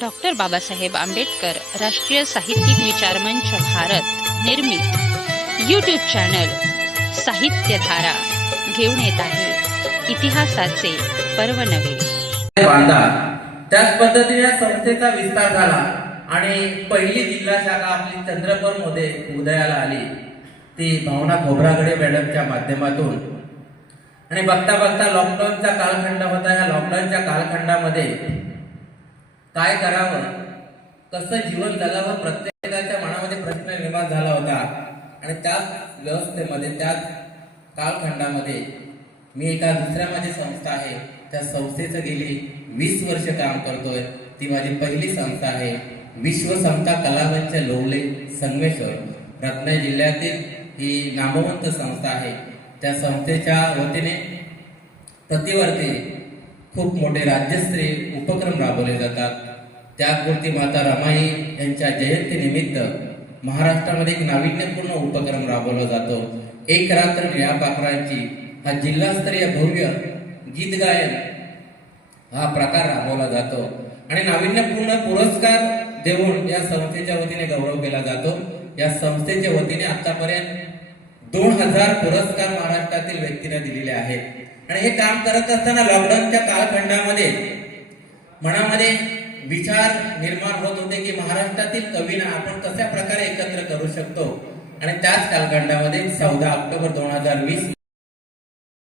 Doctor Babasaheb Ambedkar राष्ट्रीय साहित्यिक विचार मंच भारत निर्मित. यूट्यूब चॅनल साहित्यधारा घेऊन येत आहे इतिहासाचे पर्व नवे. बांधा त्याच पद्धतीने या संस्थेचा विस्तार झाला आणि पहिली जिल्हा शाखा आपली चंद्रपूरमध्ये उदयाला आली. ती भावना खोबरागडे मॅडमच्या माध्यमातून. आणि बघता बघता लॉकडाऊनचा कालखंड होता. या लॉकडाऊनच्या कालखंडामध्ये काय करावं? कसं जीवन जगावं? प्रत्येकाच्या मनामध्ये प्रश्न निर्माण झाला होता. आणि त्याच व्यवस्थेमध्ये त्याच कालखंडामध्ये मी एका दुसऱ्या माझी संस्था आहे. त्या संस्थेचं गेली वीस वर्ष काम करतोय. ती माझी पहिली संस्था आहे. विश्व समता कलावंच लोवले संगमेश्वर. रत्नागिरी जिल्ह्यातील ही नामवंत संस्था आहे. त्या संस्थेच्या वतीने प्रतिवर्ती खूप मोठे राज्यस्तरीय उपक्रम राबवले जातात. त्यापुरती माता रमाई यांच्या जयंतीनिमित्त महाराष्ट्रामध्ये एक नाविन्यपूर्ण उपक्रम राबवला जातो. एक रात्र निळ्या पाखरांची हा जिल्हास्तरीय भव्य गीत गायन हा प्रकार राबवला जातो. आणि नाविन्यपूर्ण पुरस्कार देऊन या संस्थेच्या वतीने गौरव केला जातो. या संस्थेच्या वतीने आतापर्यंत दोन हजार पुरस्कार महाराष्ट्रातील व्यक्तींना दिलेले आहेत. आणि हे काम करत असताना लॉकडाऊनच्या कालखंडामध्ये मनामध्ये विचार निर्माण होत होते की महाराष्ट्रातील कवींना आपण कशा प्रकारे एकत्र करू शकतो? आणि त्याच कालखंडामध्ये चौदा ऑक्टोबर दोन हजार वीस